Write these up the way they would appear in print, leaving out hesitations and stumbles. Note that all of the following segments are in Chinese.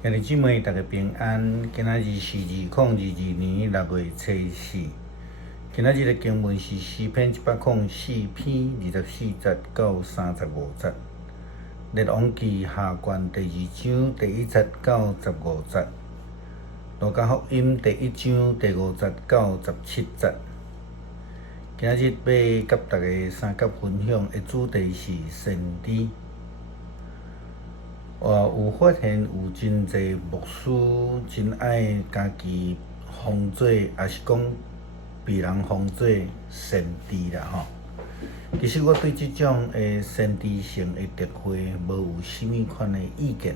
兄弟姊妹，大家平安。今仔日是2022年6月初4。今仔日的经文是诗篇104篇24节到35节，列王记下卷第2章第1节到15节，路加福音第1章第5节到17节。今仔日要甲大家三角分享的主题是先知。有发现有真侪牧师真爱家己封做，也是讲被人封做先知啦吼。其实我对即种的先知性的特惠无有啥物款的意见。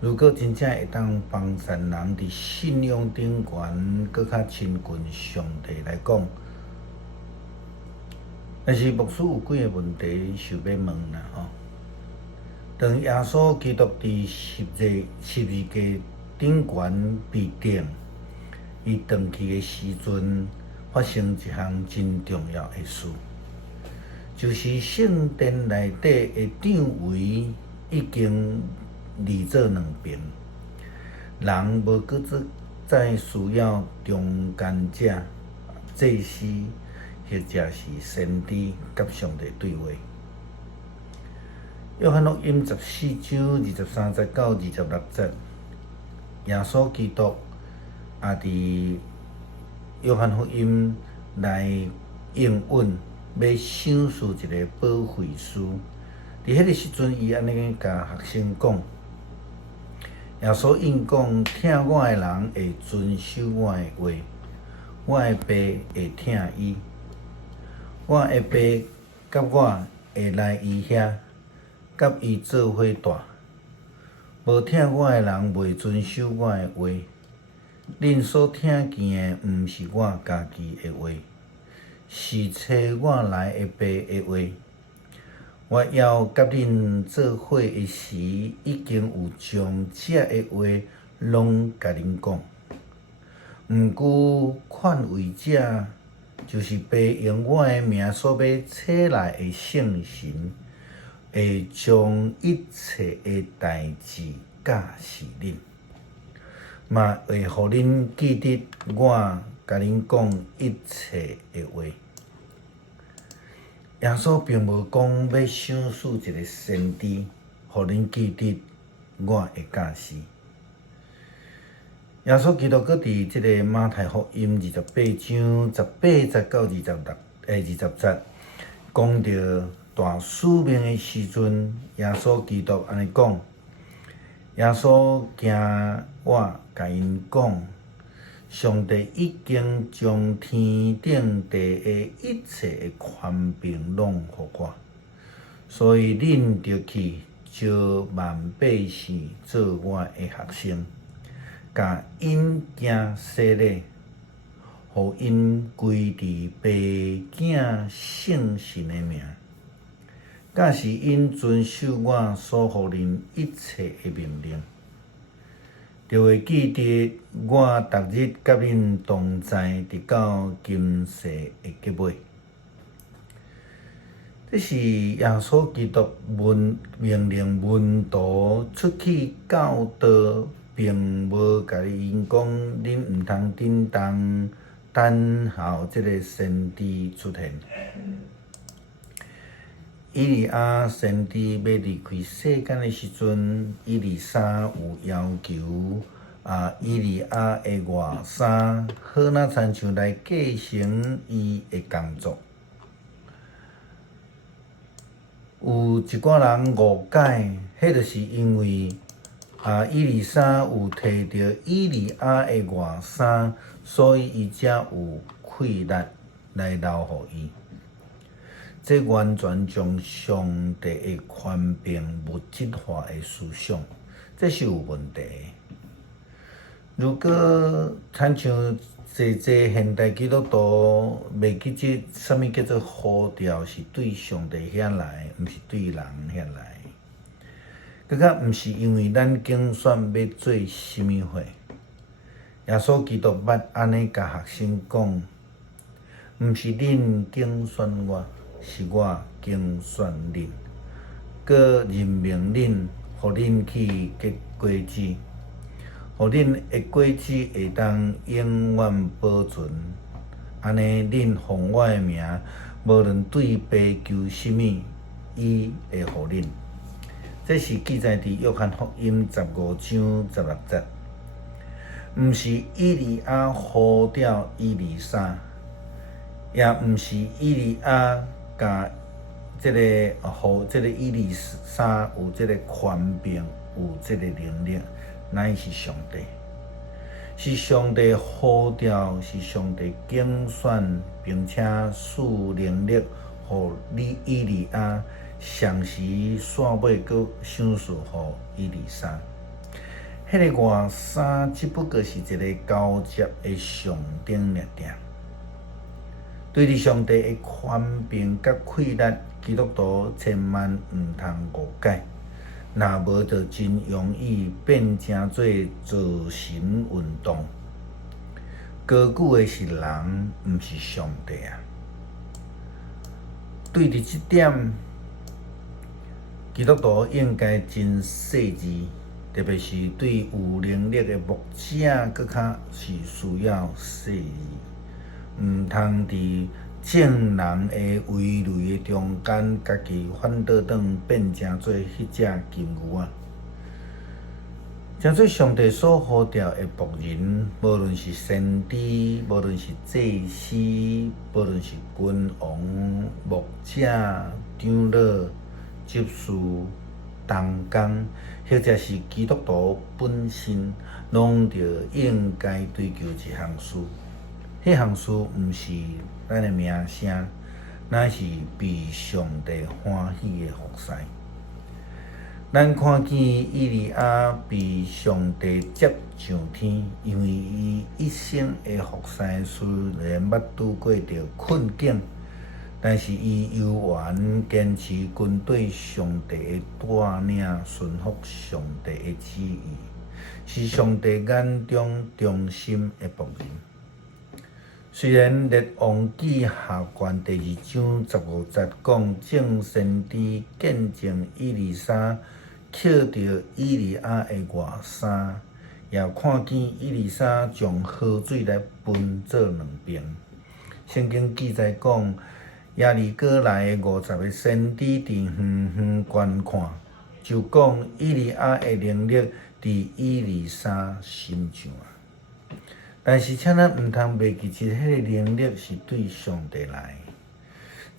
如果真正会当帮助人伫信仰顶悬，搁较亲近上帝来讲，但是牧师有几个问题想要问啦吼。当耶稣基督伫十字架顶悬被钉，伊断去的时阵，发生一项真重要的事，就是圣殿内底的帐围已经离做两边，人无搁再需要中间者、祭司或者是先知甲上帝对话。约翰福音14章23节到26节，耶稣基督也伫约翰福音来应允，要赏赐一个保惠师。伫迄个时阵，伊安尼甲学生讲：耶稣应讲，听我的人会遵守我的话，我的爸会听伊，我的爸甲我会来伊遐。甲伊做伙住，无听我的人袂遵守我的话。恁所听见的，毋是我家己的话，是找我来的爸的话。我要甲恁做伙的时，已经有将这的话拢甲恁讲。毋过款为这，就是爸用我的名所要找来的圣神。会将一切的代志教示恁，嘛会互恁记得我甲恁讲一切的话。耶稣并无讲要赏赐一个先知，互恁记得我会教示。耶稣基督搁伫即个马太福音28章18节到20节，讲到大使命的时阵，耶稣基督安尼讲：耶稣惊我甲因讲，上帝已经将天顶地的一切的权柄拢互我，所以恁着去招万百姓做我的学生，甲因行洗礼，互因归伫爸囝圣神的名。教示因遵守我所予恁一切的命令，就会记得我逐日甲恁同在，直到今世的结尾。这是耶稣基督命令门徒出去教导，并无甲因讲恁毋通等候这个先知出现。以利亚先知要离开世间的时阵，以利沙有要求以利亚的外甥好若亲像来继承伊的工作。有一寡人误解，迄就是因为以利沙有摕到以利亚的外甥，所以伊才有气力来留互伊。这完全将上帝的权柄物质化的思想，这是有问题的。如果亲像侪现代基督徒袂记即啥物叫做呼召，是对上帝遐来，毋是对人遐来，更较毋是因为咱竞选要做啥物货。耶稣基督捌安尼甲学生讲，毋是恁竞选我。是我竞选恁，佮任命恁，互恁去结果子，互恁的果子会当永远保存。安尼，恁奉我的名，无论对爸求什么，伊会互恁。这是记载伫约翰福音15章16节。毋是以利亚呼召以利沙，也毋是以利亚甲即个即个以利沙有即个权柄，有即个能力，乃是上帝。是上帝呼召，是上帝竞选，并且赐能力，互以利亚上时煞尾阁赏赐互以利沙。迄个外衫只不过是一个交接的象征尔尔。对于上帝的权柄甲气力，基督徒千万毋通误解。若无，就真容易变成做造神运动。高举的是人，毋是上帝啊！对伫即点，基督徒应该真细致，特别是对有能力的牧者，搁较是需要细致，毋通伫正人的围垒的中间，家己反倒转变成做迄只金牛啊！诚做上帝所呼召的仆人，无论是先知，无论是祭司，无论是君王、牧者、长老、执事、同工，或者是基督徒本身，拢着应该追求一项事。迄项事毋是咱的名声，乃是被上帝欢喜的服侍。咱看见以利亚被上帝接上天，因为伊一生的服侍虽然捌拄过着困境，但是伊犹原坚持跟对上帝的带领，顺服上帝的旨意，是上帝眼中忠心的仆人。虽然列王纪下卷第2章15节讲，众先知见证以利沙捡着以利亚的外衫，也看见以利沙将河水来分做两边。圣经记载讲，耶利哥来的50个先知伫远远观看，就讲以利亚的能力伫以利沙身上啊。但是，请咱毋通袂记起，迄个能力是对上帝来。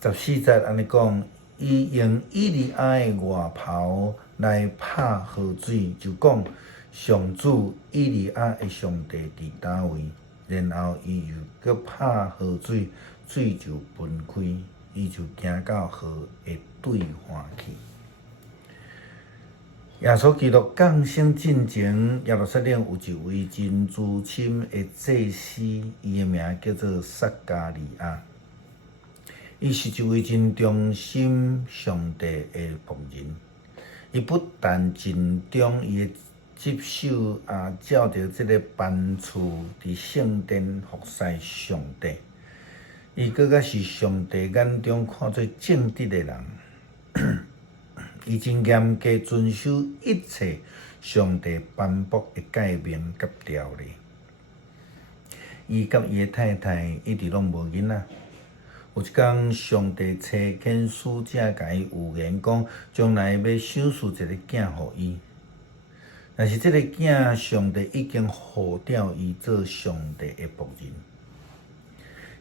14节安尼讲，伊用以利亚的外袍来拍河水，就讲上主以利亚的上帝伫倒位。然后伊又搁拍河水，水就分开，伊就行到河的对岸去。耶稣基督降生进前，耶路撒冷有一位真资深的祭司，伊的名叫做撒加利亚。伊是一位真忠心上帝的仆人。伊不但真忠伊的职守，也照着这个班次伫圣殿服侍上帝。伊搁较是上帝眼中看做正直的人。伊真严格遵守一切上帝颁布的诫命甲条例。伊甲伊的太太一直拢无囡仔。有一天，上帝差遣使者甲伊预言讲，将来要赏赐一个囝互伊。但是这个囝，上帝已经呼召伊做上帝的仆人，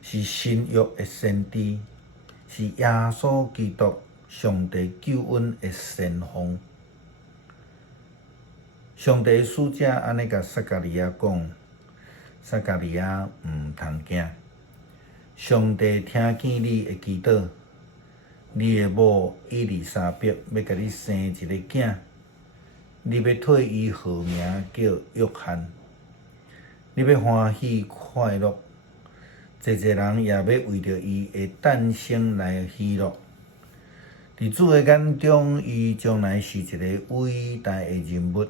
是新约的先知，是耶稣基督。上帝救恩的先锋，上帝使者安尼甲撒加利亚讲：撒加利亚毋通惊，上帝听见你的祈祷，你的某以利沙伯要甲你生一个囝，你要替伊号名叫约翰，你要欢喜快乐，侪人也要为着伊的诞生来喜乐。伫主的眼中，伊将来是一个伟大的人物，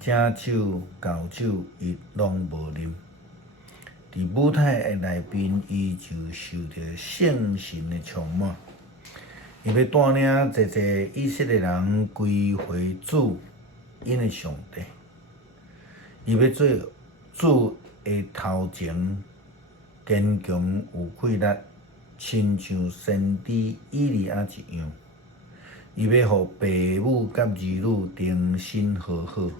正酒、高酒伊拢无啉。伫舞台的内边，伊就受着圣神的充满。伊要带领一个以色列人归回主因的上帝。伊要做主的头前，坚强有气力，亲像先知以利亚一样。伊要互父母甲儿女重新和好，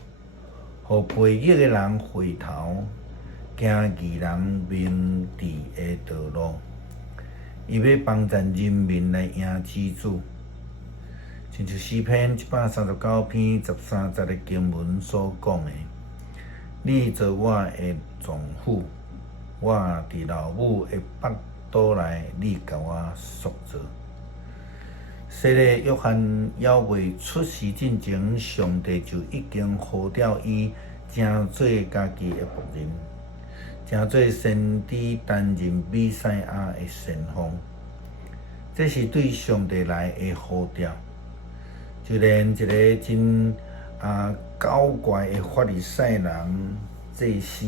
互悖逆的人回头，行义人明智的道路。伊要帮助人民来赢之主，亲像诗篇139篇13节的经文所讲的：你做我的丈夫，我伫老母的腹肚内，你甲我塑造。洗礼约翰还未出世之前，上帝就已经呼召伊成做家己的仆人，成做先知担任弥赛亚的先锋。这是对上帝来的呼召，就连一个真搞怪的法利赛人祭司，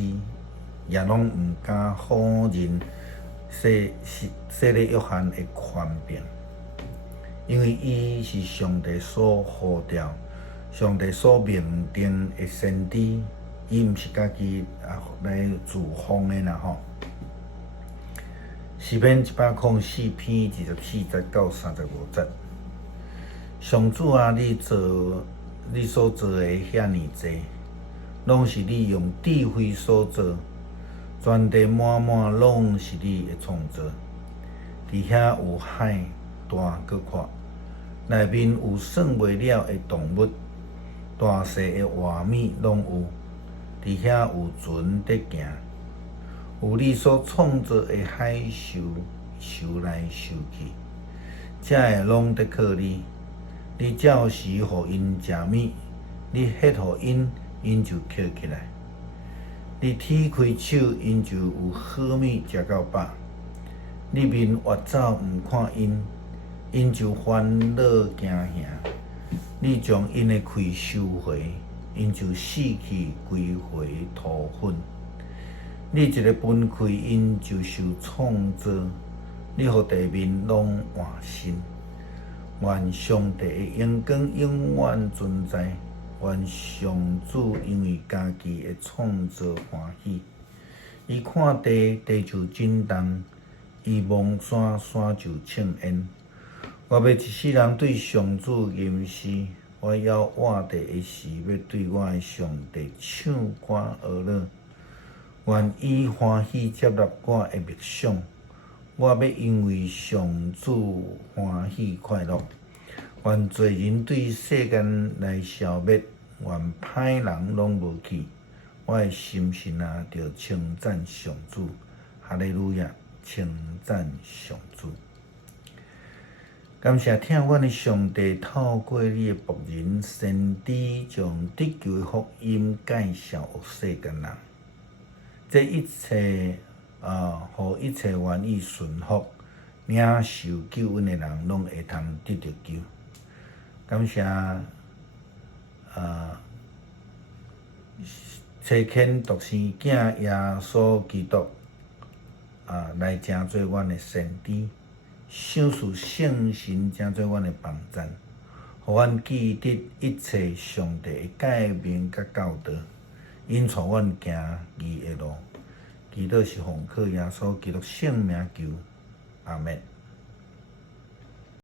也拢毋敢否认洗礼约翰的权柄。因为伊是上帝所呼召、上帝所命定的先知，伊毋是家己来自封的啦吼。诗篇104篇24节到35节，上主啊，你所做的遐尼济，拢是你用智慧所做，全地满满拢是你的创造。伫遐有海大搁阔。内面有算袂了的动物，大细的活物拢有。伫遐有船在行，有你所创造的海兽游来游去，这个拢在靠你。你照时互因食物，你歇互因，因就捡起来。你天开手，因就有好物食到饱。你面越走毋看因。因就烦恼惊吓，你将因的气收回，因就死去归回土粉。你一个分开，因就受创造；你互地面拢换新。愿上帝的荣光永远存在，愿上主因为家己的创造欢喜。伊看地，地就震动；伊望山，山就庆宴。我要一世人对上主吟诗，我要活地的时，要对我的上帝唱歌呵乐。愿伊欢喜接纳我的默想，我要因为上主欢喜快乐。愿罪人对世间来消灭，愿歹人拢无去。我的心神啊，着称赞上主，哈利路亚，称赞上主。感谢听阮的上帝透过你的仆人先知，将得救的福音介绍予世间人。这一切互一切愿意顺服、领受救恩的人，拢会通得到救。感谢差遣独生囝耶稣基督来成做阮的先知。赏赐圣神成做阮的帮赞，互阮记得一切上帝的诫命甲教导，引带阮行义的路。祈祷是奉靠耶稣基督圣名求，阿门。